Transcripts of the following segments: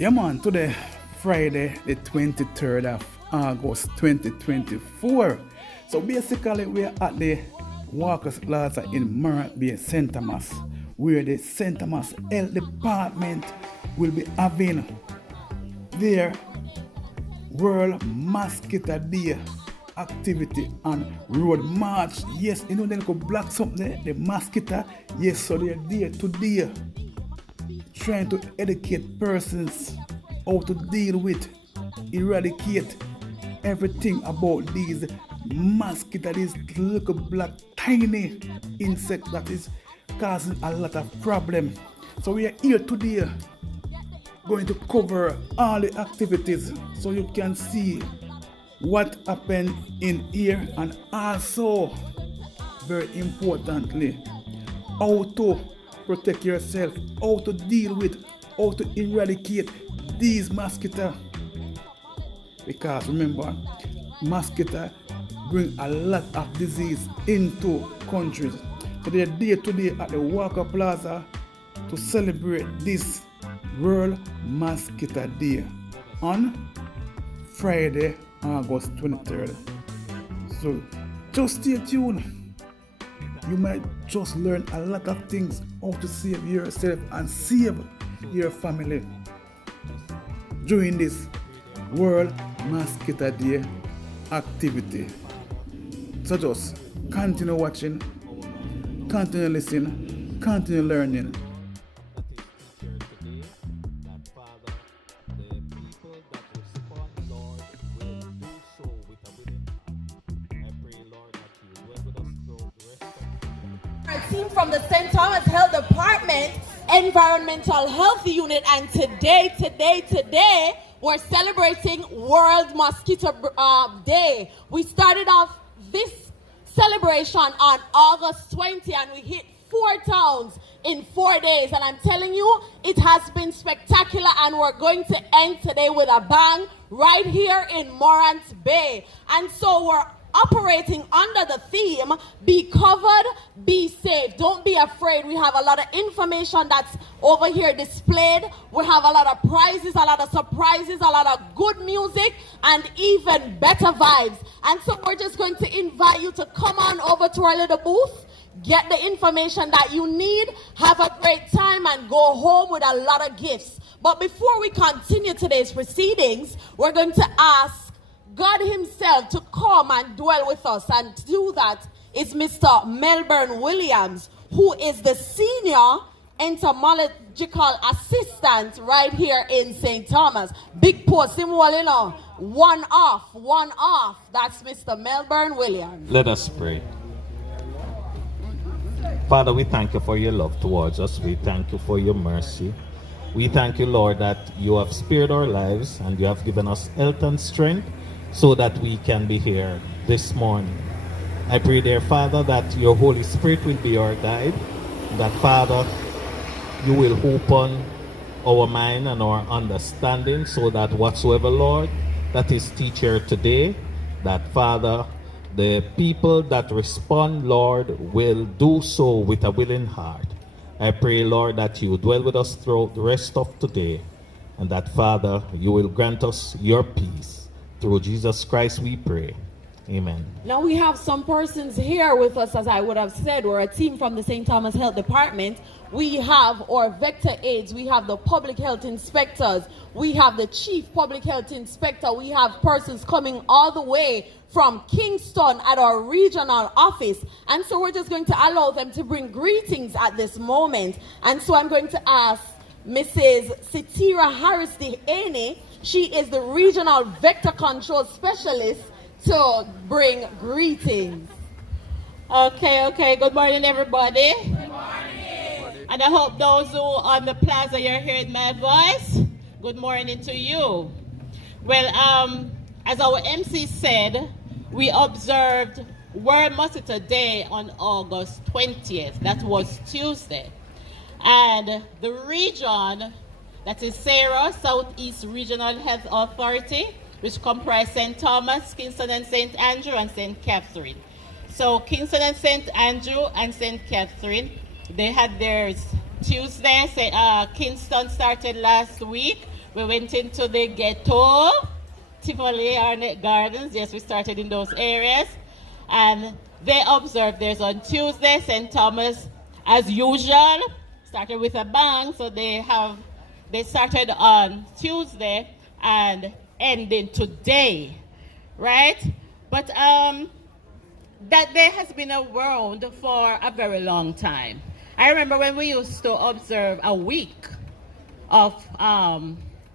Yeah, man, today, Friday, the 23rd of August 2024. So basically, we're at the Walker's Plaza in Morant Bay, St. Thomas, where the St. Thomas Health Department will be having their World Mosquito Day activity and road march. Yes, you know, they could block something, the mosquito. Yes, so they're there today trying to educate persons how to deal with, eradicate everything about these mosquitoes, these little black tiny insect that is causing a lot of problem. So we are here today going to cover all the activities so you can see what happened in here, and also very importantly how to protect yourself, how to deal with, how to eradicate these mosquitoes. Because remember, mosquitoes bring a lot of disease into countries. So they're there today at the Walker Plaza to celebrate this World Mosquito Day on Friday, August 23rd. So just stay tuned. You might just learn a lot of things how to save yourself and save your family during this World Mosquito Day activity. So just continue watching, continue listening, continue learning. Our team from the St. Thomas Health Department, Environmental Health Unit, and today, we're celebrating World Mosquito Day. We started off this celebration on August 20 and we hit 4 towns in 4 days. And I'm telling you, it has been spectacular, and we're going to end today with a bang right here in Morant Bay. And so we're operating under the theme, be covered, be safe. Don't be afraid. We have a lot of information that's over here displayed. We have a lot of prizes, a lot of surprises, a lot of good music, and even better vibes. And so we're just going to invite you to come on over to our little booth, get the information that you need, have a great time, and go home with a lot of gifts. But before we continue today's proceedings, we're going to ask God himself to come and dwell with us, and to do that is Mr. Melbourne Williams, who is the senior entomological assistant right here in St. Thomas. Big post, him well, you know, one off. That's Mr. Melbourne Williams. Let us pray. Father, we thank you for your love towards us. We thank you for your mercy. We thank you, Lord, that you have spared our lives and you have given us health and strength so that we can be here this morning. I pray, dear Father, that your Holy Spirit will be our guide, that, Father, you will open our mind and our understanding so that whatsoever, Lord, that is teacher today, that, Father, the people that respond, Lord, will do so with a willing heart. I pray, Lord, that you dwell with us throughout the rest of today, and that, Father, you will grant us your peace. Through Jesus Christ we pray. Amen. Now we have some persons here with us, as I would have said. We're a team from the St. Thomas Health Department. We have our vector aides, we have the public health inspectors, we have the chief public health inspector, we have persons coming all the way from Kingston at our regional office. And so we're just going to allow them to bring greetings at this moment. And so I'm going to ask Mrs. Sitira Harris Dehaney. She is the regional vector control specialist, to bring greetings. Okay. Good morning, everybody. Good morning. And I hope those who on the plaza, you're hearing my voice. Good morning to you. Well, as our MC said, we observed World Mosquito Day on August 20th. That was Tuesday. And the region, that is Sarah, Southeast Regional Health Authority, which comprise St. Thomas, Kingston and St. Andrew, and St. Catherine. So Kingston and St. Andrew and St. Catherine, they had theirs Tuesday. Kingston started last week We went into the ghetto, Tivoli, Arnett Gardens. Yes, we started in those areas. And they observed there's on Tuesday, St. Thomas, as usual, started with a bang. So they started on Tuesday and ending today, right? But that day has been around for a very long time. I remember when we used to observe a week of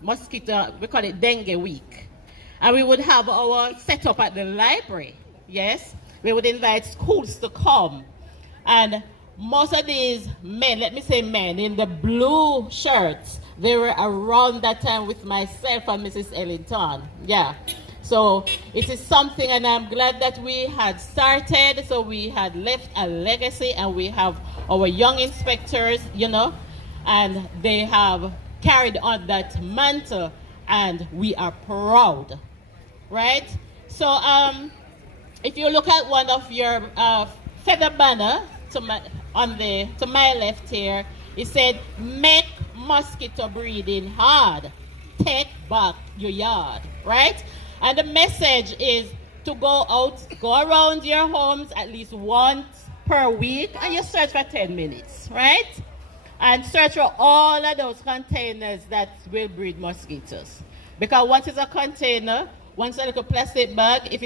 mosquito, we call it dengue week. And we would have our setup at the library, yes? We would invite schools to come. And most of these men, let me say men, in the blue shirts, they were around that time with myself and Mrs. Ellington, yeah. So it is something, and I'm glad that we had started, so we had left a legacy, and we have our young inspectors, you know, and they have carried on that mantle, and we are proud, right? So if you look at one of your feather banner to my left here, it said, make mosquito breeding hard, take back your yard, right? And the message is to go out, go around your homes at least once per week, and you search for 10 minutes, right? And search for all of those containers that will breed mosquitoes. Because once it's a container, once a little plastic bag, if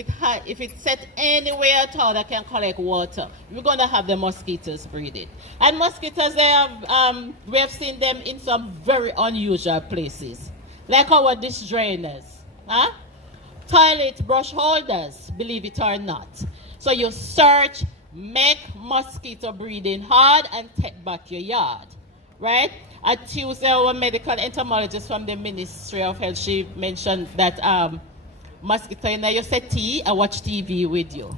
it's set anywhere at all that can collect water, we're going to have the mosquitoes breeding. And mosquitoes, we have seen them in some very unusual places, like our dish drainers, huh? Toilet brush holders, believe it or not. So you search, make mosquito breeding hard, and take back your yard, right? At Tuesday, our medical entomologist from the Ministry of Health, she mentioned that mosquito in your settee and watch TV with you.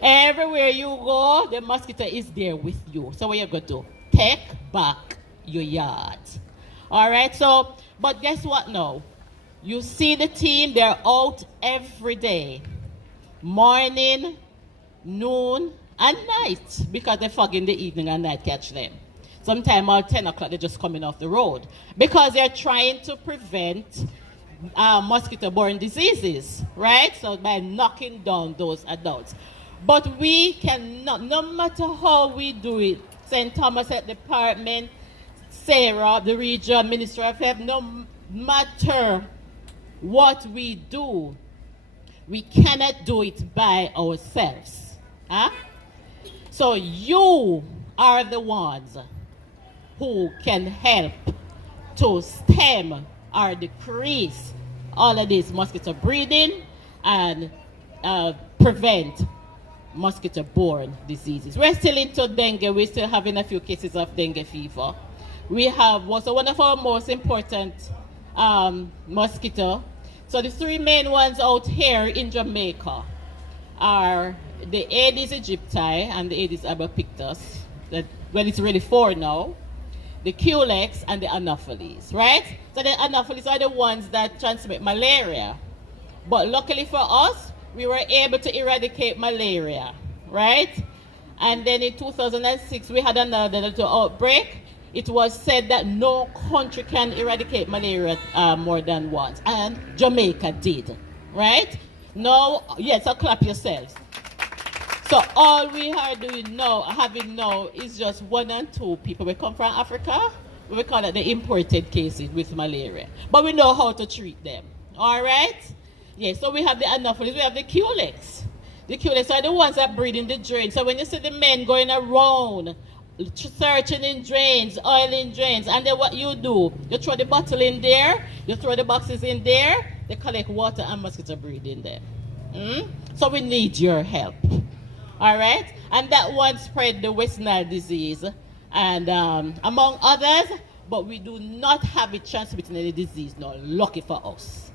Everywhere you go, the mosquito is there with you. So what you going to do? Take back your yard. All right, so, but guess what now? You see the team, they're out every day. Morning, noon, and night, because they fog in the evening and night catch them. Sometimes at 10 o'clock, they're just coming off the road. Because they're trying to prevent mosquito-borne diseases, right? So by knocking down those adults. But we cannot, no matter how we do it, St. Thomas Health Department, Sarah, the region, Ministry of Health, no matter what we do, we cannot do it by ourselves. Huh? So you are the ones who can help to stem or decrease all of this mosquito breeding and prevent mosquito-borne diseases. We're still into dengue. We're still having a few cases of dengue fever. We have also one of our most important mosquito. So the three main ones out here in Jamaica are the Aedes aegypti and the Aedes albopictus. Well, it's really four now. The Culex and the Anopheles, right? So the Anopheles are the ones that transmit malaria. But luckily for us, we were able to eradicate malaria, right? And then in 2006, we had another little outbreak. It was said that no country can eradicate malaria more than once. And Jamaica did, right? No, yes, so clap yourselves. So all we are doing now, having now, is just 1 and 2 people. We come from Africa, we call it the imported cases with malaria. But we know how to treat them, all right? Yes, so we have the Anopheles, we have the Culex. The Culex are the ones that breed in the drain. So when you see the men going around, searching in drains, oiling drains, and then what you do, you throw the bottle in there, you throw the boxes in there, they collect water and mosquito breed in there. So we need your help. All right? And that one spread the West Nile disease, and among others, but we do not have it transmitting any disease now. Lucky for us.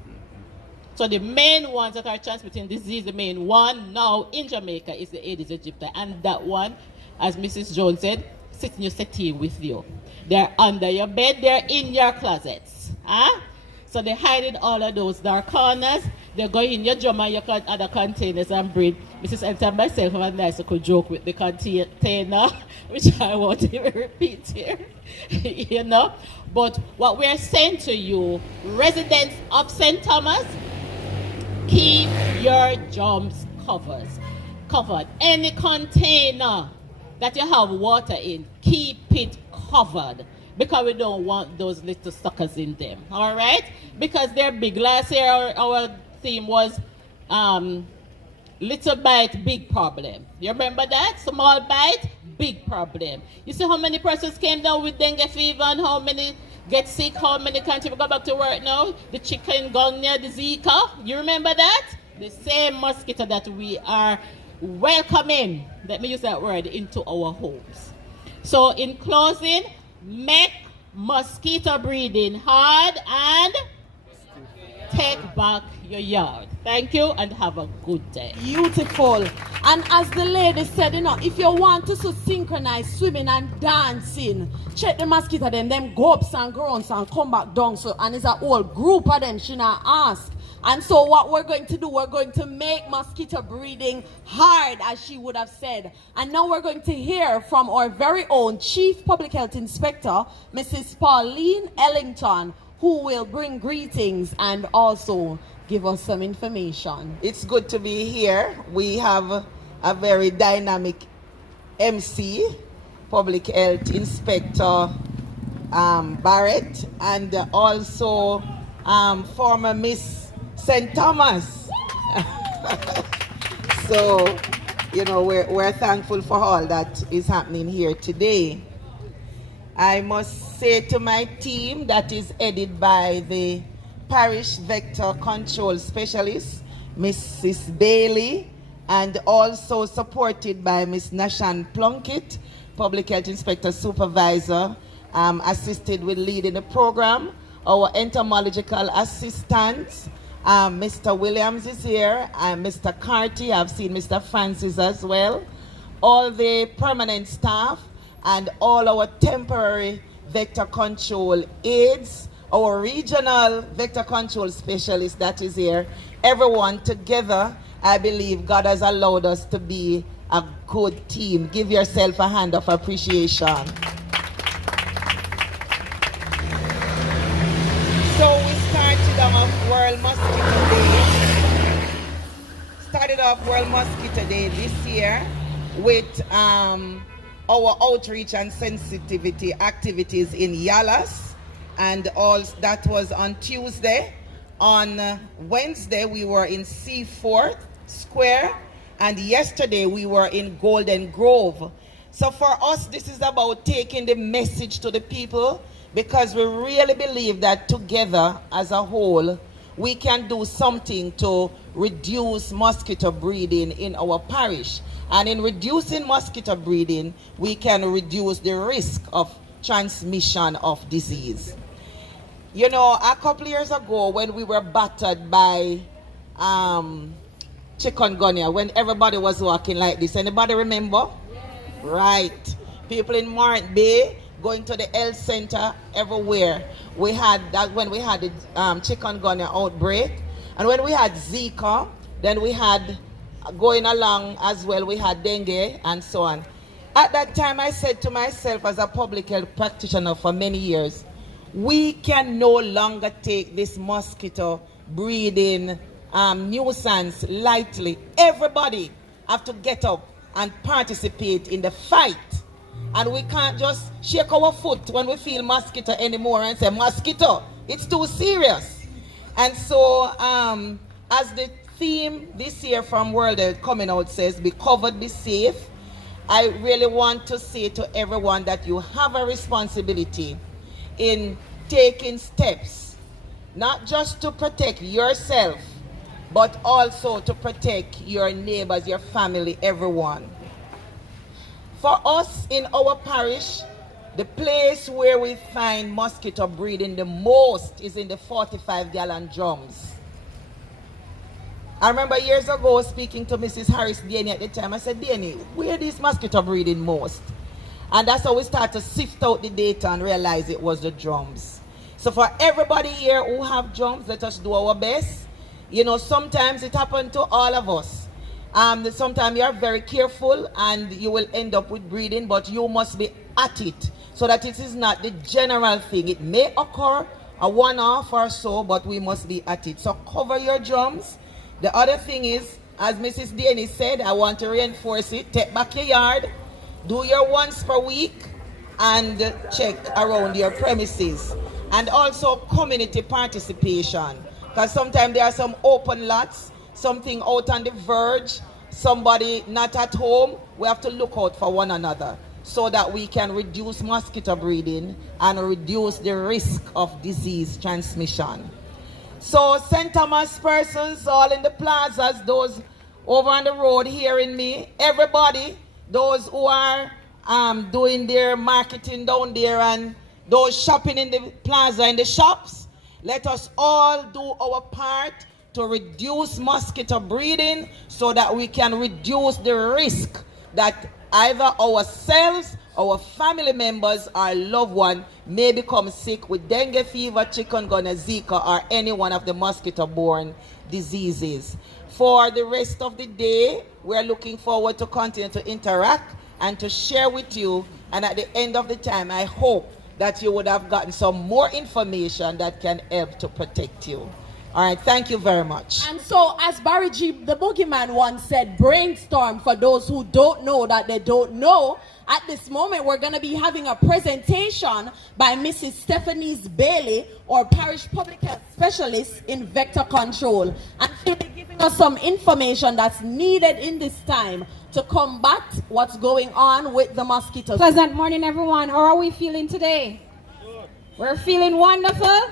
So the main ones that are transmitting disease, the main one now in Jamaica is the Aedes aegypti, and that one, as Mrs. Jones said, sits in your settee with you. They're under your bed, they're in your closets. Huh? So they hide in all of those dark corners, They go in your drum and you can other containers and breed. Mrs. Enter myself have a nice little joke with the container, which I won't even repeat here. You know? But what we're saying to you, residents of St. Thomas, keep your drums covered. Any container that you have water in, keep it covered, because we don't want those little suckers in them. All right? Because they're big. Last year our theme was little bite, big problem. You remember that? Small bite, big problem. You see how many persons came down with dengue fever and how many get sick, how many can't even go back to work now? The chikungunya, the Zika. You remember that? The same mosquito that we are welcoming, let me use that word, into our homes. So in closing, make mosquito breeding hard and take back your yard. Thank you and have a good day. Beautiful. And as the lady said, you know, if you want to synchronize swimming and dancing, check the mosquito them go ups and groans and come back down. So, and it's a whole group of them, she not ask. And so what we're going to do, we're going to make mosquito breeding hard, as she would have said. And now we're going to hear from our very own Chief Public Health Inspector, Mrs. Pauline Ellington, who will bring greetings and also give us some information. It's good to be here. We have a very dynamic MC, Public Health Inspector Barrett, and also former Miss St. Thomas. So, you know, we're thankful for all that is happening here today. I must say to my team that is headed by the Parish Vector Control Specialist, Mrs. Bailey, and also supported by Ms. Nashan Plunkett, Public Health Inspector Supervisor, assisted with leading the program. Our entomological assistant, Mr. Williams is here, and Mr. Carty. I've seen Mr. Francis as well. All the permanent staff and all our temporary vector control aides, our regional vector control specialist that is here. Everyone together, I believe God has allowed us to be a good team. Give yourself a hand of appreciation. So we started off World Mosquito Day. Started off World Mosquito Day this year with our outreach and sensitivity activities in Yalas, and all that was on Tuesday. On Wednesday we were in Seaforth Square, and yesterday we were in Golden Grove. So for us, this is about taking the message to the people, because we really believe that together as a whole, we can do something to reduce mosquito breeding in our parish. And in reducing mosquito breeding, we can reduce the risk of transmission of disease. You know, a couple years ago when we were battered by chikungunya, when everybody was walking like this, anybody remember? Yes. Right. People in Martin Bay, going to the health center, everywhere. We had that when we had the chikungunya outbreak. And when we had Zika, then we had, going along as well, we had dengue and so on. At that time, I said to myself as a public health practitioner for many years, we can no longer take this mosquito breeding nuisance lightly. Everybody have to get up and participate in the fight. And we can't just shake our foot when we feel mosquito anymore and say, mosquito, it's too serious. And so, as the theme this year from World Health coming out says, be covered, be safe, I really want to say to everyone that you have a responsibility in taking steps, not just to protect yourself, but also to protect your neighbors, your family, everyone. For us in our parish, the place where we find mosquito breeding the most is in the 45-gallon drums. I remember years ago speaking to Mrs. Harris Danny at the time. I said, Danny, where is mosquito breeding most? And that's how we start to sift out the data and realize it was the drums. So for everybody here who have drums, let us do our best. You know, sometimes it happens to all of us. Sometimes you are very careful and you will end up with breeding, but you must be at it so that it is not the general thing. It may occur a one-off or so, but we must be at it. So cover your drums. The other thing is, as Mrs. Danny said, I want to reinforce it. Take back your yard, do your once per week, and check around your premises. And also community participation. Because sometimes there are some open lots, something out on the verge, somebody not at home. We have to look out for one another so that we can reduce mosquito breeding and reduce the risk of disease transmission. So St. Thomas persons, all in the plazas, those over on the road hearing me, everybody, those who are doing their marketing down there and those shopping in the plaza, in the shops, let us all do our part to reduce mosquito breeding so that we can reduce the risk that either ourselves, our family members, or loved one may become sick with dengue fever, chikungunya, Zika, or any one of the mosquito-borne diseases. For the rest of the day, we're looking forward to continue to interact and to share with you. And at the end of the time, I hope that you would have gotten some more information that can help to protect you. All right, thank you very much. And so, as Barry G, the boogeyman once said, brainstorm for those who don't know that they don't know. At this moment, we're going to be having a presentation by Mrs. Stephanie Bailey, or Parish Public Health Specialist in Vector Control. And she'll be giving us some information that's needed in this time to combat what's going on with the mosquitoes. Pleasant morning, everyone. How are we feeling today? We're feeling wonderful?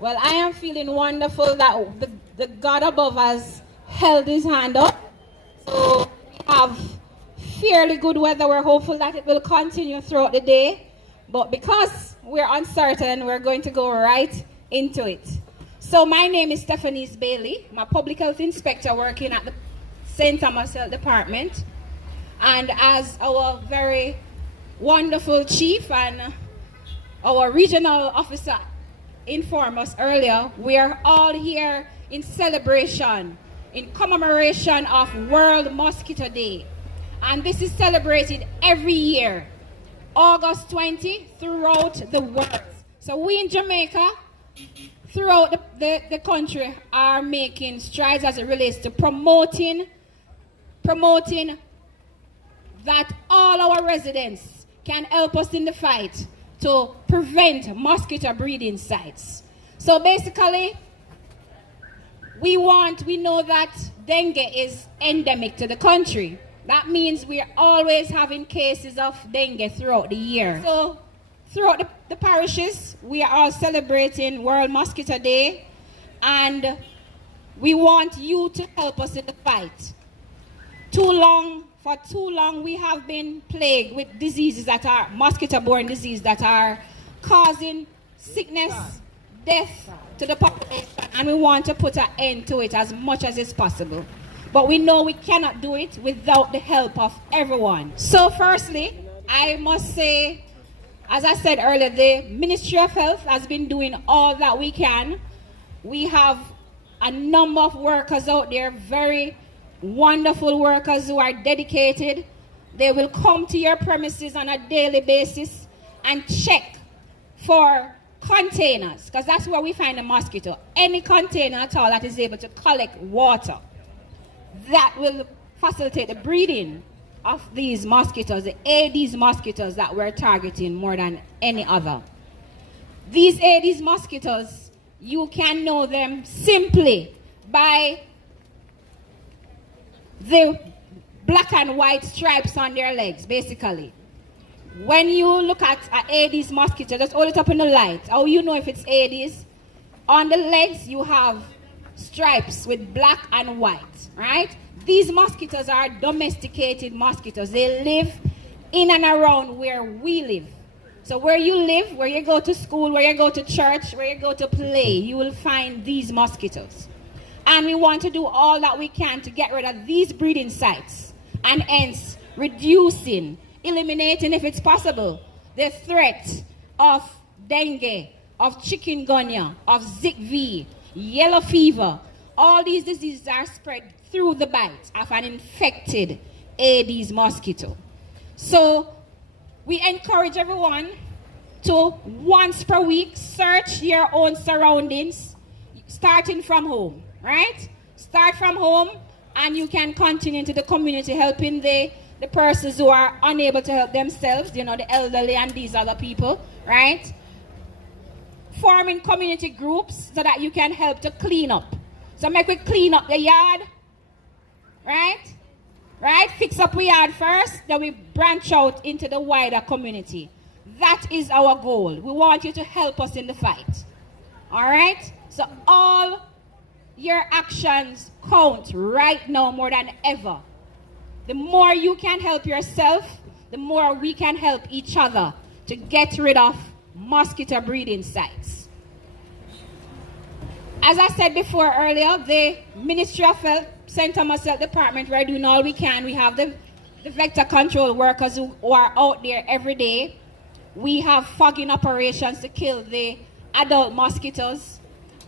Well, I am feeling wonderful that the God above has held his hand up. So we have fairly good weather. We're hopeful that it will continue throughout the day. But because we're uncertain, we're going to go right into it. So my name is Stephanie Bailey. I'm a public health inspector working at the St. Thomas Health Department. And as our very wonderful chief and our regional officer informed us earlier, we are all here in celebration, in commemoration of World Mosquito Day. And this is celebrated every year, August 20, throughout the world. So we in Jamaica, throughout the country, are making strides as it relates to promoting that all our residents can help us in the fight to prevent mosquito breeding sites. So basically, we know that dengue is endemic to the country. That means we are always having cases of dengue throughout the year. So throughout the parishes, we are all celebrating World Mosquito Day, and we want you to help us in the fight. For too long, we have been plagued with diseases that are mosquito-borne diseases that are causing sickness, death to the population, and we want to put an end to it as much as is possible. But we know we cannot do it without the help of everyone. So firstly, I must say, as I said earlier, the Ministry of Health has been doing all that we can. We have a number of workers out there, very wonderful workers who are dedicated. They will come to your premises on a daily basis and check for containers, because that's where we find the mosquito. Any container at all that is able to collect water, that will facilitate the breeding of these mosquitoes, the Aedes mosquitoes that we're targeting more than any other. These Aedes mosquitoes, you can know them simply by the black and white stripes on their legs, basically. When you look at an Aedes mosquito, just hold it up in the light. How you know if it's Aedes? On the legs, you have stripes with black and white, right? These mosquitoes are domesticated mosquitoes. They live in and around where we live. So where you live, where you go to school, where you go to church, where you go to play, you will find these mosquitoes. And we want to do all that we can to get rid of these breeding sites and hence reducing, eliminating if it's possible, the threat of dengue, of chikungunya, of Zika, yellow fever, all these diseases are spread through the bite of an infected Aedes mosquito. So we encourage everyone to once per week search your own surroundings, starting from home, right? Start from home, and you can continue into the community helping the persons who are unable to help themselves, the elderly and these other people, right? Forming community groups so that you can help to clean up. So make we clean up the yard, right? Right? Fix up the yard first, then we branch out into the wider community. That is our goal. We want you to help us in the fight. All right? So all your actions count right now more than ever. The more you can help yourself, the more we can help each other to get rid of mosquito breeding sites. As I said before earlier, the Ministry of Health, St. Thomas Health Department, we're doing all we can. We have the vector control workers who are out there every day. We have fogging operations to kill the adult mosquitoes.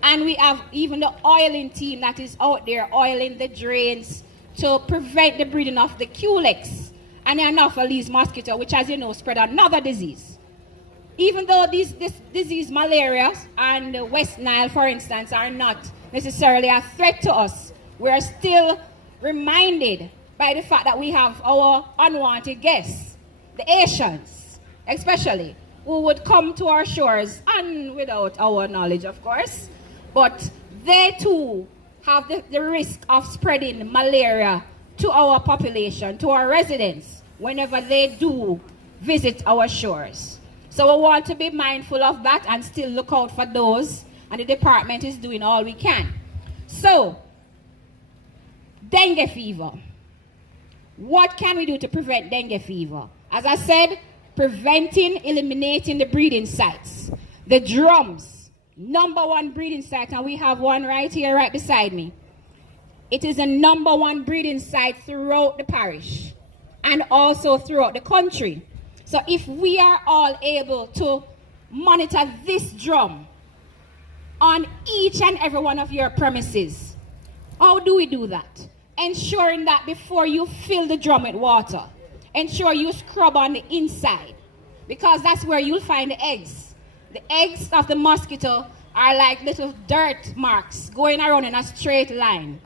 And we have even the oiling team that is out there oiling the drains to prevent the breeding of the culex and the Anopheles mosquito, which, as you know, spread another disease. Even though this disease, malaria and the West Nile, for instance, are not necessarily a threat to us, we're still reminded by the fact that we have our unwanted guests, the Asians, especially, who would come to our shores, and without our knowledge, of course, but they too have the risk of spreading malaria to our population, to our residents, whenever they do visit our shores. So we want to be mindful of that and still look out for those, and the department is doing all we can. So, dengue fever. What can we do to prevent dengue fever? As I said, preventing, eliminating the breeding sites. The drums, #1 breeding site, and we have one right here, right beside me. It is a #1 breeding site throughout the parish and also throughout the country. So if we are all able to monitor this drum on each and every one of your premises, how do we do that? Ensuring that before you fill the drum with water, ensure you scrub on the inside, because that's where you'll find the eggs. The eggs of the mosquito are like little dirt marks going around in a straight line.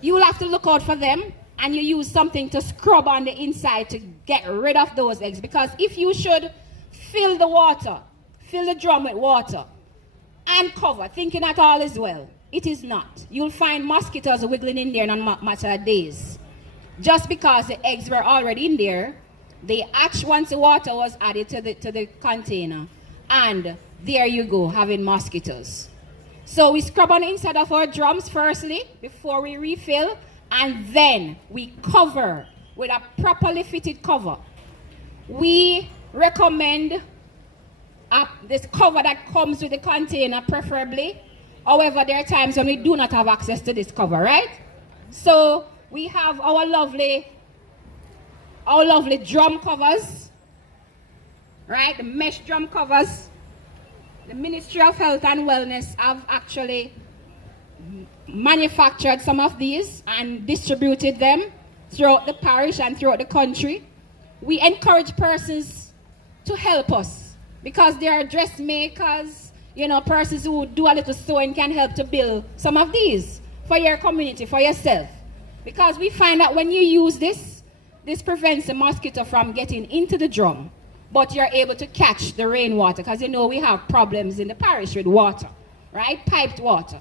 You'll have to look out for them, and you use something to scrub on the inside to get rid of those eggs. Because if you should fill the drum with water, and cover, thinking that all is well, it is not. You'll find mosquitoes wiggling in there in a matter of days. Just because the eggs were already in there, they hatched once the water was added to the container. And there you go, having mosquitoes. So we scrub on the inside of our drums firstly, before we refill, and then we cover with a properly fitted cover. We recommend this cover that comes with the container, preferably. However, there are times when we do not have access to this cover, right? So we have our lovely drum covers, right? The mesh drum covers. The Ministry of Health and Wellness have actually manufactured some of these and distributed them throughout the parish and throughout the country. We encourage persons to help us, because there are dressmakers, persons who do a little sewing can help to build some of these for your community, for yourself. Because we find that when you use this prevents the mosquito from getting into the drum, but you're able to catch the rainwater, because we have problems in the parish with water, right? Piped water.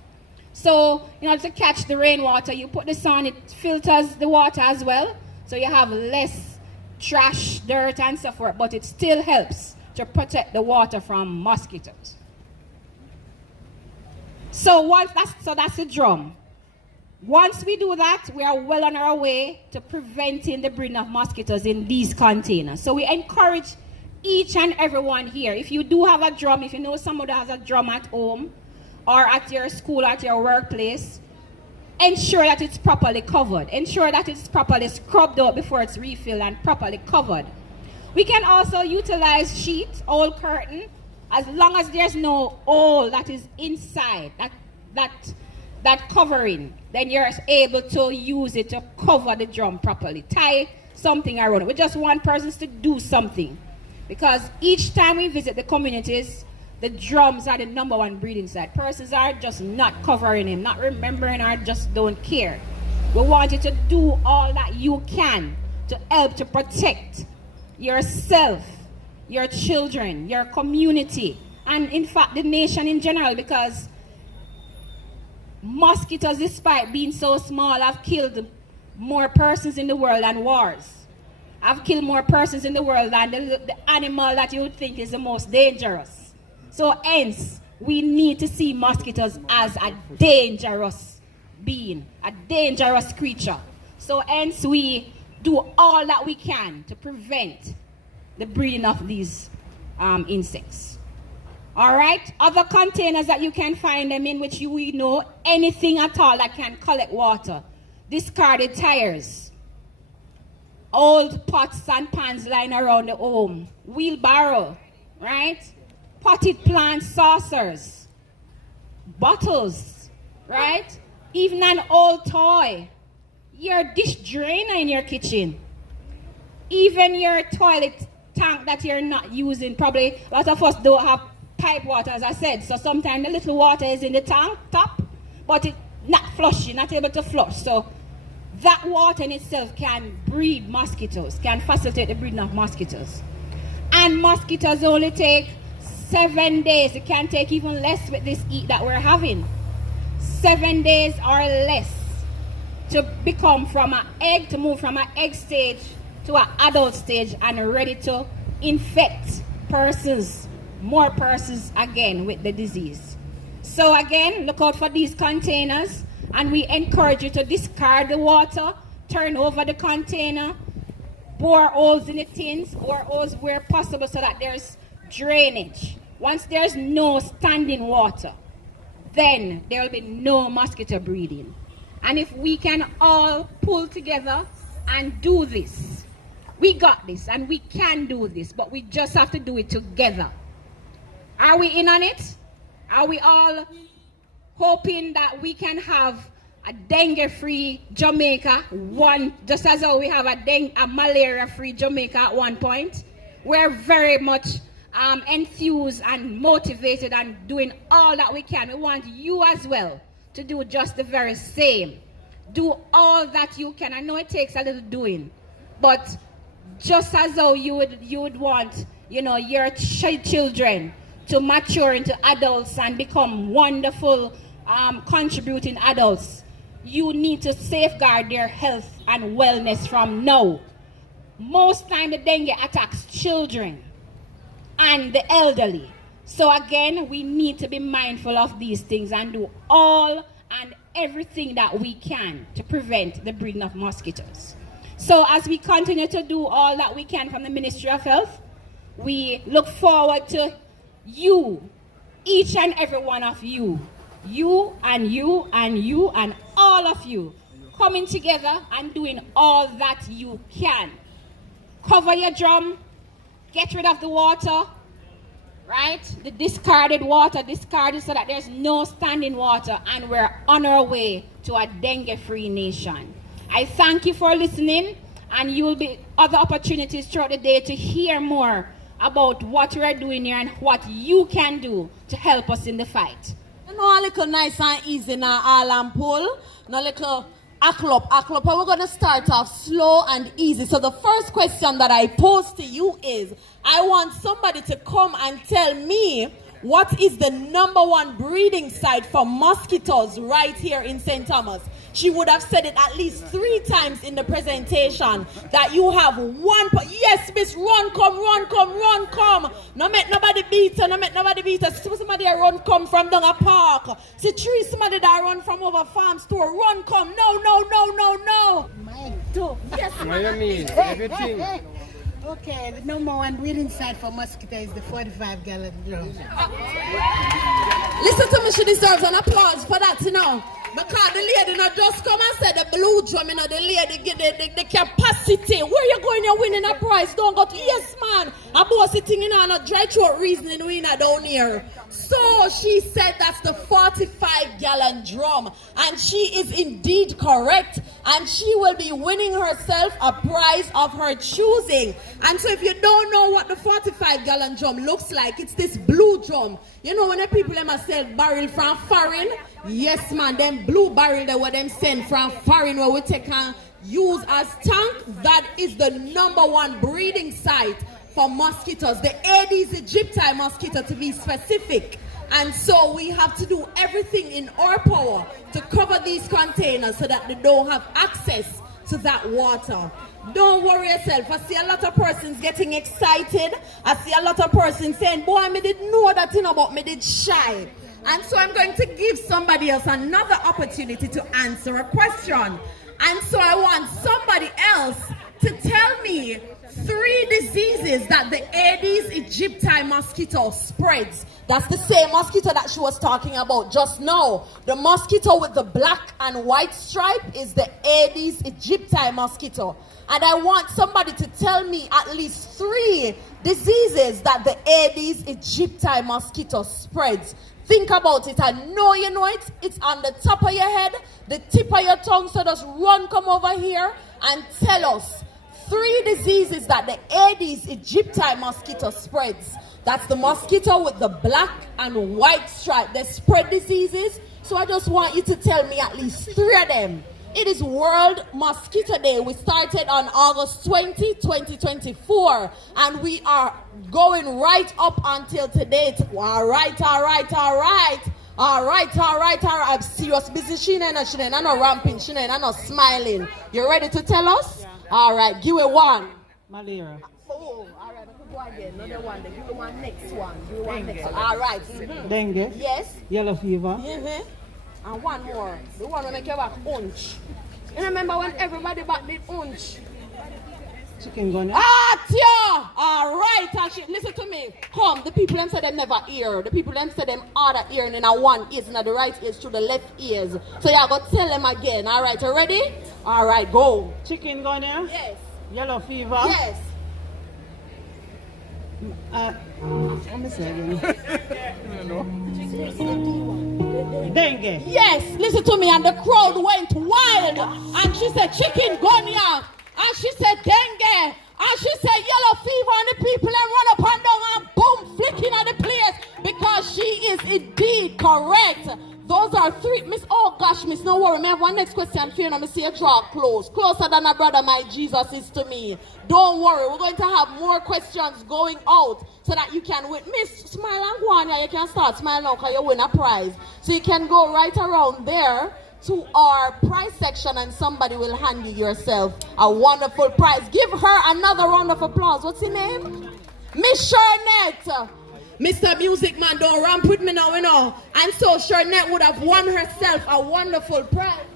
So in order to catch the rainwater, you put this on, it filters the water as well, so you have less trash, dirt, and so forth, but it still helps to protect the water from mosquitoes. So that's the drum. Once we do that, we are well on our way to preventing the breeding of mosquitoes in these containers. So we encourage each and everyone here, if you do have a drum, if you know somebody has a drum at home or at your school, at your workplace, ensure that it's properly covered. Ensure that it's properly scrubbed out before it's refilled and properly covered. We can also utilize sheet, old curtain, as long as there's no hole that is inside, that that covering, then you're able to use it to cover the drum properly. Tie something around it. We just want persons to do something. Because each time we visit the communities, the drums are the number one breeding site. Persons are just not covering him, not remembering, or just don't care. We want you to do all that you can to help to protect yourself, your children, your community, and in fact the nation in general, because mosquitoes, despite being so small, have killed more persons in the world than wars. Have killed more persons in the world than the animal that you would think is the most dangerous. So hence, we need to see mosquitoes as a dangerous being, a dangerous creature. So hence, we do all that we can to prevent the breeding of these insects. All right, other containers that you can find them in, which we know anything at all that can collect water. Discarded tires, old pots and pans lying around the home, wheelbarrow, right? Potted plant saucers, bottles, right? Even an old toy, your dish drainer in your kitchen, even your toilet tank that you're not using. Probably a lot of us don't have pipe water, as I said, so sometimes the little water is in the tank top, but it's not flushing, not able to flush. So that water in itself can breed mosquitoes, can facilitate the breeding of mosquitoes. And mosquitoes only take 7 days. It can take even less with this heat that we're having. 7 days or less to become from an egg, to move from an egg stage to an adult stage and ready to infect persons, more persons again with the disease. So again, look out for these containers, and we encourage you to discard the water, turn over the container, bore holes in the tins, bore holes where possible so that there's drainage. Once there's no standing water, then there will be no mosquito breeding. And if we can all pull together and do this, we got this and we can do this, but we just have to do it together. Are we in on it? Are we all hoping that we can have a dengue-free Jamaica, just as how we have a malaria-free Jamaica at one point? We're very much enthused and motivated and doing all that we can. We want you as well to do just the very same. Do all that you can. I know it takes a little doing, but just as though you would want, your children to mature into adults and become wonderful, contributing adults, you need to safeguard their health and wellness from now. Most time the dengue attacks children and the elderly. So again, we need to be mindful of these things and do all and everything that we can to prevent the breeding of mosquitoes. So as we continue to do all that we can from the Ministry of Health, we look forward to you, each and every one of you, you and you and you and all of you, coming together and doing all that you can. Cover your drum, get rid of the water, right? The discarded water, discarded so that there's no standing water, and we're on our way to a dengue-free nation. I thank you for listening, and you will be other opportunities throughout the day to hear more about what we're doing here and what you can do to help us in the fight. A little nice and easy now, all and pull. No little acklop. But we're going to start off slow and easy. So the first question that I pose to you is, I want somebody to come and tell me what is the #1 breeding site for mosquitoes right here in St. Thomas. She would have said it at least 3 times in the presentation that you have one. Yes, miss, run, come. No make nobody beat her, Somebody run, come from down a park. See, somebody that run from over farm store. Run, come. No. My two. Yes, What do you mean? Everything. Okay, the #1 breeding site for mosquito is the 45-gallon drum. Listen to me, she deserves an applause for that, Because the lady not just come and say the blue drum, you know, the lady get the capacity. Where you going, you're winning a prize. Don't go to, yes, man. A boss sitting in on a dry throat reasoning winner down here. So she said that's the 45-gallon drum. And she is indeed correct. And she will be winning herself a prize of her choosing. And so if you don't know what the 45-gallon drum looks like, it's this blue drum. You know when the people them a sell barrel from foreign? Yes, man, them blue barrel that what them send from foreign where we take and use as tank, that is the #1 breeding site for mosquitoes, the Aedes aegypti mosquito to be specific. And so we have to do everything in our power to cover these containers so that they don't have access to that water. Don't worry yourself. I see a lot of persons getting excited. I see a lot of persons saying, boy, I didn't know that thing about me, did shy. And so I'm going to give somebody else another opportunity to answer a question. And so I want somebody else to tell me 3 diseases that the Aedes aegypti mosquito spreads. That's the same mosquito that she was talking about just now. The mosquito with the black and white stripe is the Aedes aegypti mosquito. And I want somebody to tell me at least 3 diseases that the Aedes aegypti mosquito spreads. Think about it. I know you know it. It's on the top of your head, the tip of your tongue. So just come over here and tell us 3 diseases that the Aedes aegypti mosquito spreads. That's the mosquito with the black and white stripe. They spread diseases. So I just want you to tell me at least 3 of them. It is World Mosquito Day. We started on August 20, 2024. And we are going right up until today. All right. I'm serious busy. She ain't no ramping. She ain't no smiling. You ready to tell us? Yeah. All right. Give it 1. Malaria. Oh, all right. Go again. Another one. Give it one next one. All right. Mm-hmm. Dengue. Yes. Yellow fever. Mm-hmm. And one more. The one that make your back hunch. You remember when everybody back did hunch? Chikungunya. Tia! All right. Listen to me. Come. The people them say them never hear. The people them say them other ear and in a one ears and the right ears to the left ears. So you got to tell them again. All right. You ready? All right. Go. Chikungunya. Yes. Yellow fever. Yes. Let me say again. Dengue. Yes, listen to me. And the crowd went wild. And she said chikungunya. And she said dengue. And she said yellow fever. And the people then run up and down and boom, flicking at the place. Because she is indeed correct. Those are 3. Miss, oh gosh, miss, no worry. I have one next question for you. Let me see you draw close. Closer than a brother my Jesus is to me. Don't worry. We're going to have more questions going out so that you can win. Miss, smile and go on here. You can start smiling now because you win a prize. So you can go right around there to our prize section and somebody will hand you yourself a wonderful prize. Give her another round of applause. What's your name? Miss Shernette. Mr. Music Man, don't ramp with me now, you know. And so Shernette would have won herself a wonderful prize.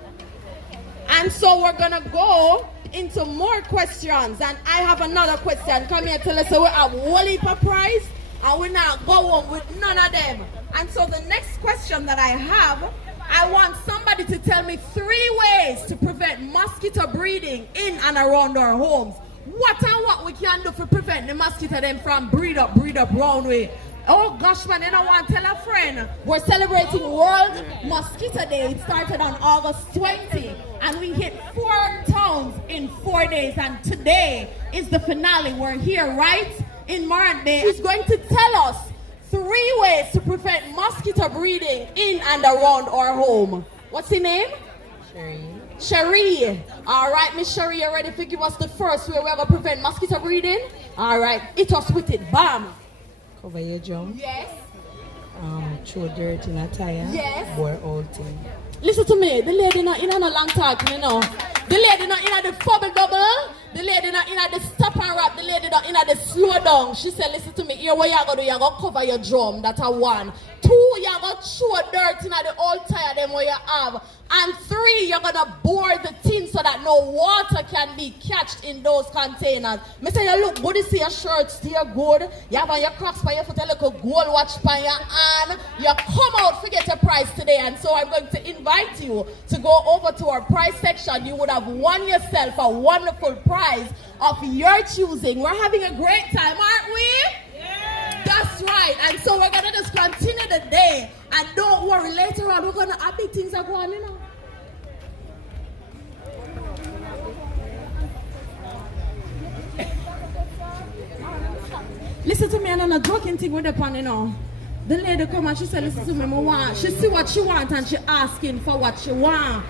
And so we're going to go into more questions. And I have another question. Come here, tell us we have a whole heap of prize. And we're not going with none of them. And so the next question that I have, I want somebody to tell me 3 ways to prevent mosquito breeding in and around our homes. What we can do to prevent the mosquito them from breed up round way. Oh gosh, man, you know what? Tell a friend. We're celebrating World Mosquito Day. It started on August 20, and we hit 4 towns in 4 days. And today is the finale. We're here right in Marant Bay. She's going to tell us 3 ways to prevent mosquito breeding in and around our home. What's your name? Cherie. All right, Miss Cherie, you ready to give us the first way we're going to prevent mosquito breeding? All right, hit us with it. Bam. Cover your drum. Yes. Throw dirt in a tire. Yes. Bore all thing. Listen to me. The lady not in a long talking, you know. The lady not in a the bubble double. The lady not in a the stop and rap. The lady not in a the slow down. She said, listen to me. Here what you going to do, you going to cover your drum. That's a 1. 2, you going to throw dirt in the old tire them what you have. And 3, you're going to bore the tin so that no water can be catched in those containers. Me say you look good, you see your shirt still good. You have on your crocs by your foot, a little gold watch by your hand. You come out, forget your prize today. And so I'm going to invite you to go over to our prize section. You would have won yourself a wonderful prize of your choosing. We're having a great time, aren't we? Yeah. That's right. And so we're going to just continue the day. And don't worry, later on we're going to have big things are going, you know. Listen to me, and I'm not joking thing with the pan, you know. The lady come and she said, listen to me, I want. She see what she want and she asking for what she want.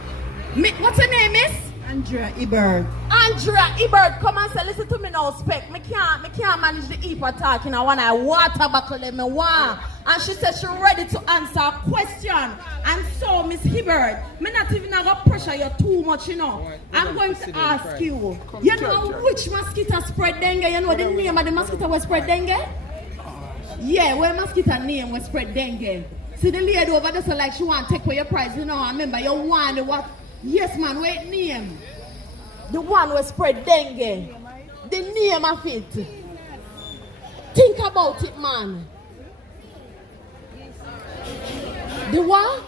What's her name, miss? Andrea Ebert. Andrea Ebert, come and say, listen to me now, spec. Me can't manage the Ebert talking. I want a water buckle me want. And she said she ready to answer a question. And so, Miss Ebert, me not even gonna pressure you too much, you know. I'm going to ask you, you know which mosquito spread dengue? You know the name of the mosquito was spread dengue? Yeah, where mosquito name was spread dengue. See the lady over there, so like she want to take away your prize, you know. I remember you want the what? Yes, man, wait, name. The one was spread dengue. The name of it. Think about it, man. The what?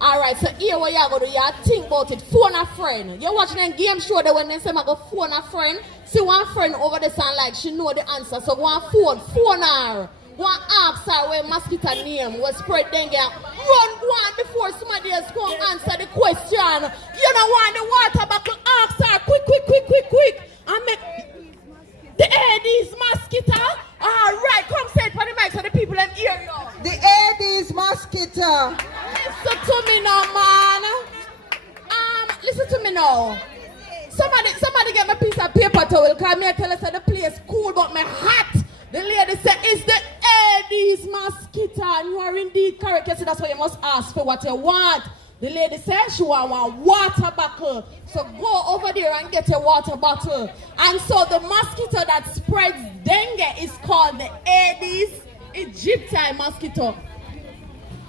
Alright, so here what you go do, you think about it. Phone a friend. You're watching a game show that when they say I go phone a friend. See one friend over the sound like she know the answer. So go on phone her. Go and ask her where mosquito name was spread dengue. Run one before somebody else come answer the question. You don't want the water buckle, ask her quick. And make the Aedes mosquito. Alright, come say it for the mic so the people can hear you. The Aedes mosquito. Listen to me now, man. Listen to me now. Somebody get me a piece of paper towel. Cause me I tell us that the place cool but my hot. The lady said, it's the Aedes mosquito. And you are indeed correct. You see, that's why you must ask for what you want. The lady said she want one water bottle. So go over there and get a water bottle. And so the mosquito that spreads dengue is called the Aedes aegypti mosquito.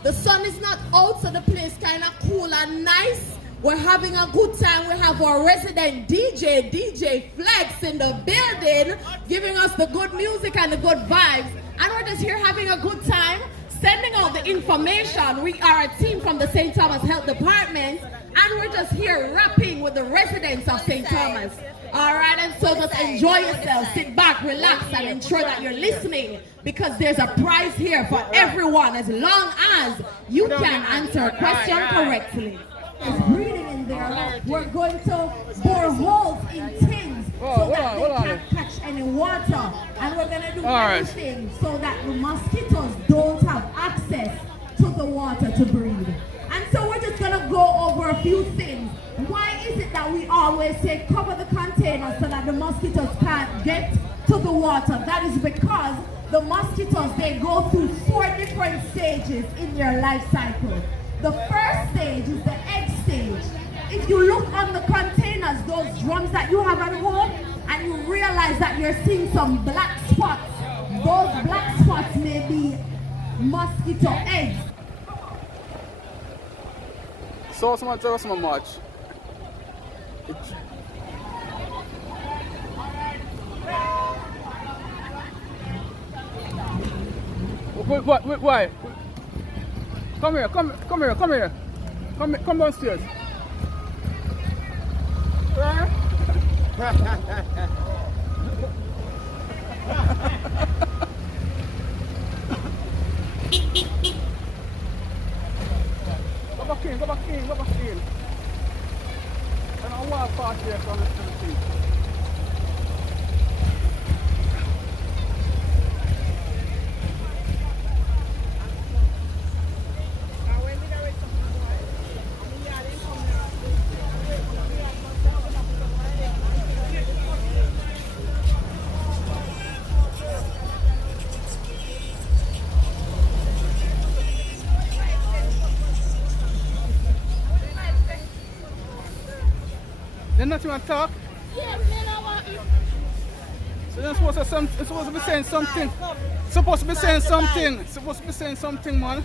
The sun is not out, so the place kind of cool and nice. We're having a good time. We have our resident DJ Flex in the building, giving us the good music and the good vibes. And we're just here having a good time, sending out the information. We are a team from the St. Thomas Health Department, and we're just here rapping with the residents of St. Thomas. All right, and so just enjoy yourself, sit back, relax, and ensure that you're listening, because there's a prize here for everyone as long as you can answer a question correctly. Is breathing in there. We're going to bore holes in tins so that they can't catch any water, and we're going to do everything so that the mosquitoes don't have access to the water to breathe. And so we're just going to go over a few things. Why is it that we always say cover the container so that the mosquitoes can't get to the water? That is because the mosquitoes, they go through 4 different stages in their life cycle. The first stage is the egg stage. If you look on the containers, those drums that you have at home, and you realize that you're seeing some black spots, those black spots may be mosquito eggs. So someone tell us how much. Why? Come here. Come downstairs. Go back in. And I'll walk past here from the street. They're not even talk? Yes, man, I want you. So they're supposed to be saying something. Supposed to be saying something, man.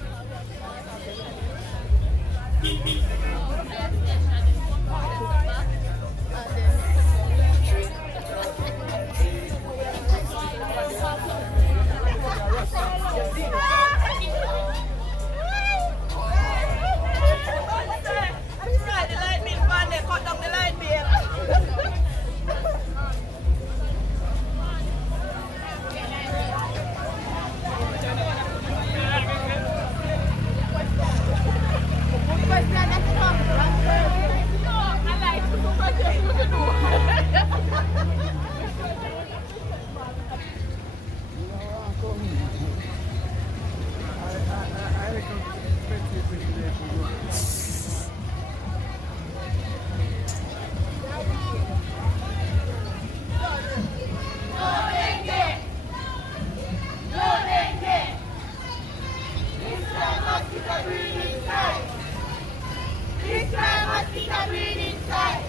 Destroy mosquito breeding site.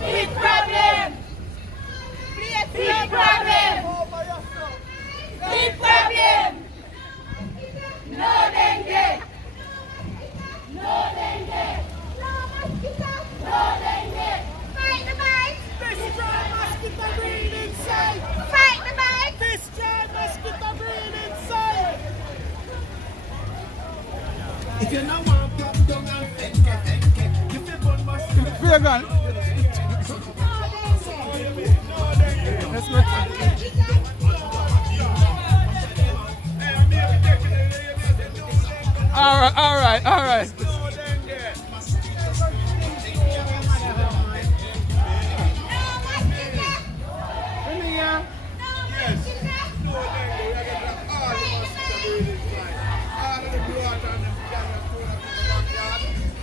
Big problem. Big problem. Big problem. No dengue. No dengue. No mosquito. No dengue. Fight the bite. Destroy mosquito breeding site. Fight the bite. Destroy mosquito breeding site. If you don't want to come down and think, if you burn mosquito. Vegan. Let's go. All right.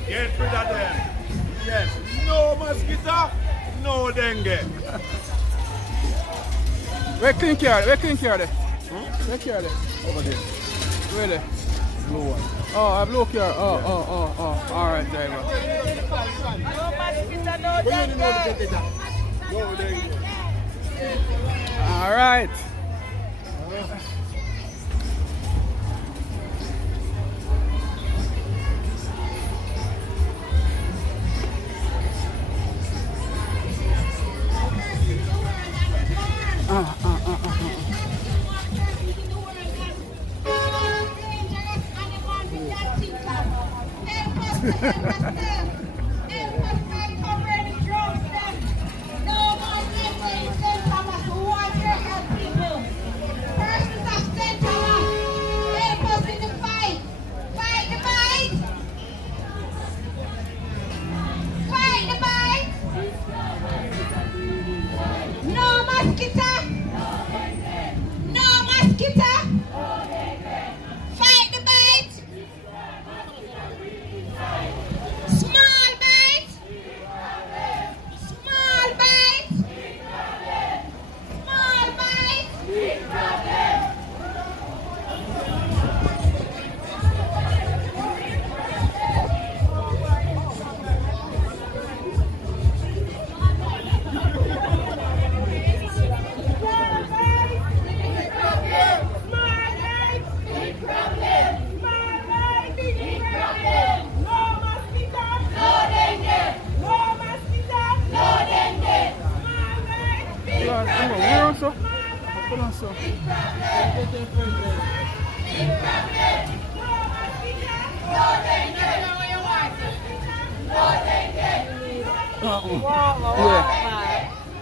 Get rid of them. Yes. No mosquito, no dengue. Where clean care? Where care? Over there. Where there? Blue one. Oh, a blue care. Oh. All right, driver. No mosquito, no dengue. No dengue. All right. Yeah.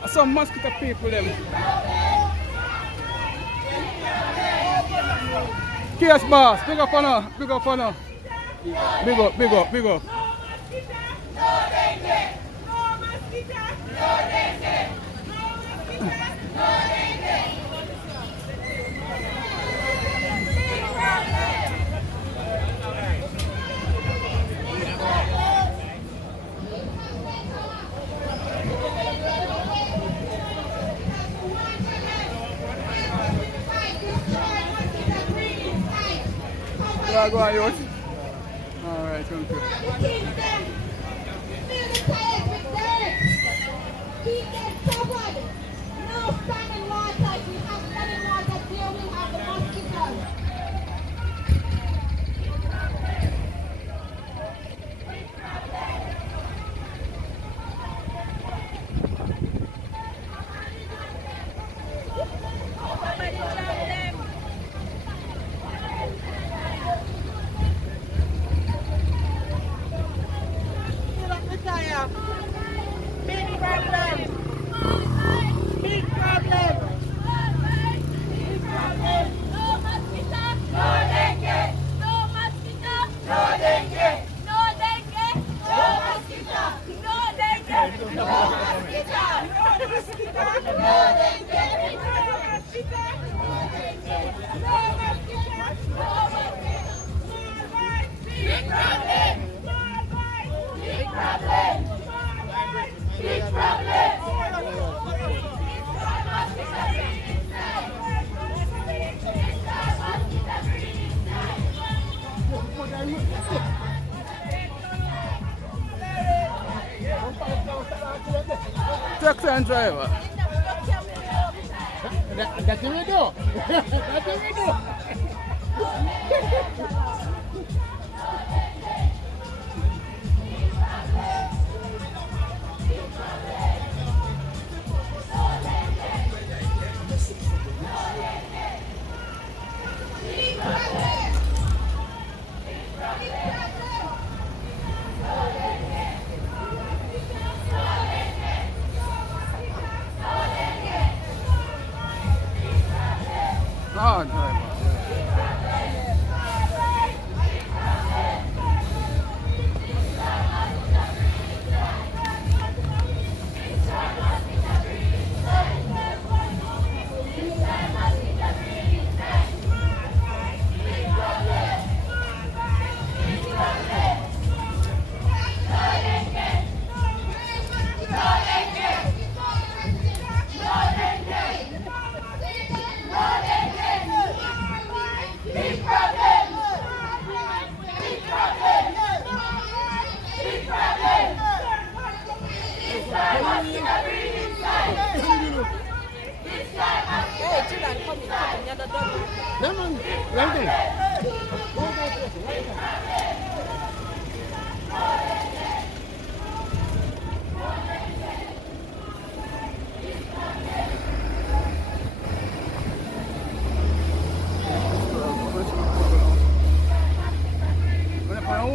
Some mosquito people them. Case boss, big up on her. Big up. Go on, youth. All right, thank you. Keep them. Fill the tires with dirt. Keep them covered. No standing water. If we have standing water, there we have the mosquitoes. Truck and driver. That's what we do. That's what we do. Oh, driver.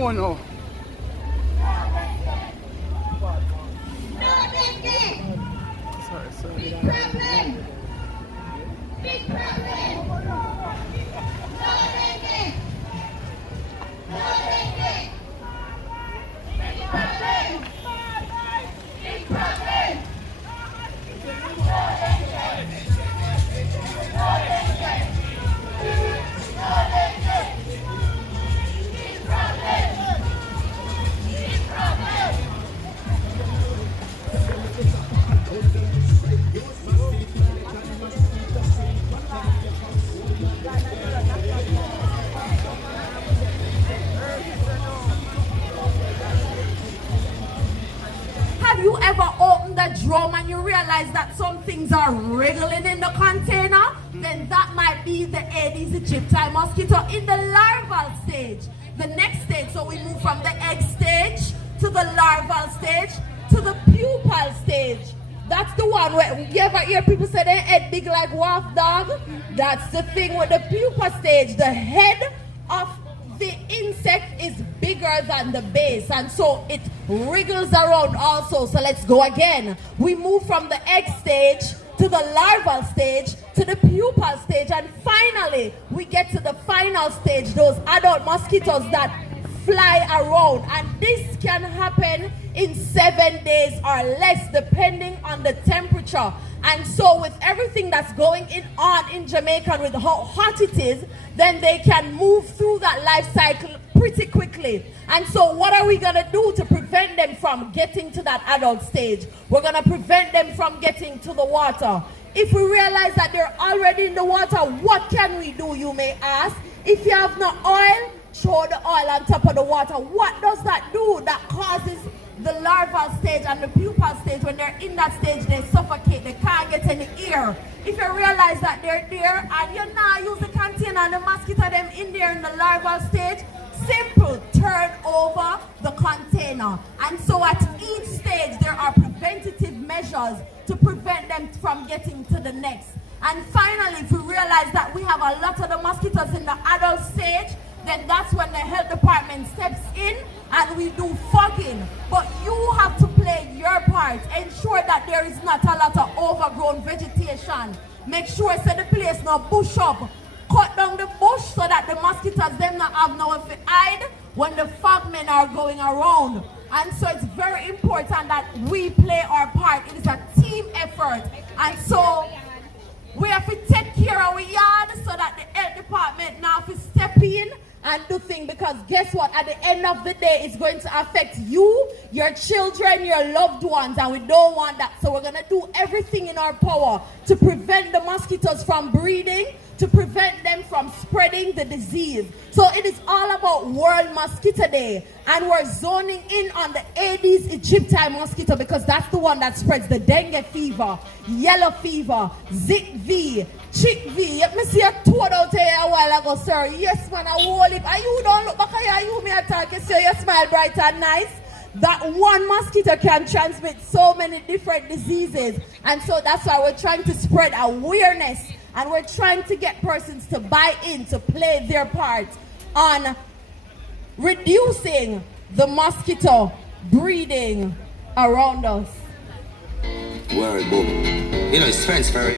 Oh no. Sorry. Have you ever opened the drum and you realize that some things are wriggling in the container? Then that might be the Aedes aegypti mosquito in the larval stage. The next stage, so we move from the egg stage to the larval stage to the pupal stage. That's the one where you ever hear people say their head big like wolf dog? That's the thing with the pupa stage. The head of the insect is bigger than the base, and so it wriggles around also. So let's go again. We move from the egg stage to the larval stage to the pupal stage, and finally we get to the final stage, those adult mosquitoes that fly around, and this can happen in 7 days or less depending on the temperature. And so with everything that's going on in Jamaica and with how hot it is, then they can move through that life cycle pretty quickly. And so what are we going to do to prevent them from getting to that adult stage? We're going to prevent them from getting to the water. If we realize that they're already in the water, what can we do, you may ask? If you have no oil, throw the oil on top of the water. What does that do? That causes the larval stage and the pupal stage, when they're in that stage, they suffocate, they can't get any air. If you realize that they're there and you now use the container and the mosquito them in there in the larval stage, simple, turn over the container. And so at each stage there are preventative measures to prevent them from getting to the next. And finally, if we realize that we have a lot of the mosquitoes in the adult stage, then that's when the health department steps in and we do fogging. But you have to play your part. Ensure that there is not a lot of overgrown vegetation. Make sure so the place not bush up. Cut down the bush so that the mosquitoes them not have nowhere to hide when the fogmen are going around. And so it's very important that we play our part. It is a team effort. And so we have to take care of our yard so that the health department now have to step in and do things, because guess what? At the end of the day, it's going to affect you, your children, your loved ones, and we don't want that. So we're going to do everything in our power to prevent the mosquitoes from breeding, to prevent them from spreading the disease. So it is all about World Mosquito Day, and we're zoning in on the Aedes aegypti mosquito because that's the one that spreads the dengue fever, yellow fever, Zika V, Chick V. Let me see a toad out here a while ago, sir. Yes, man, I hold it. And you don't look back at you, me attack. You see, you smile bright and nice. That one mosquito can transmit so many different diseases, and so that's why we're trying to spread awareness, and we're trying to get persons to buy in, to play their part on reducing the mosquito breeding around us. Word book. You know, it's transferring.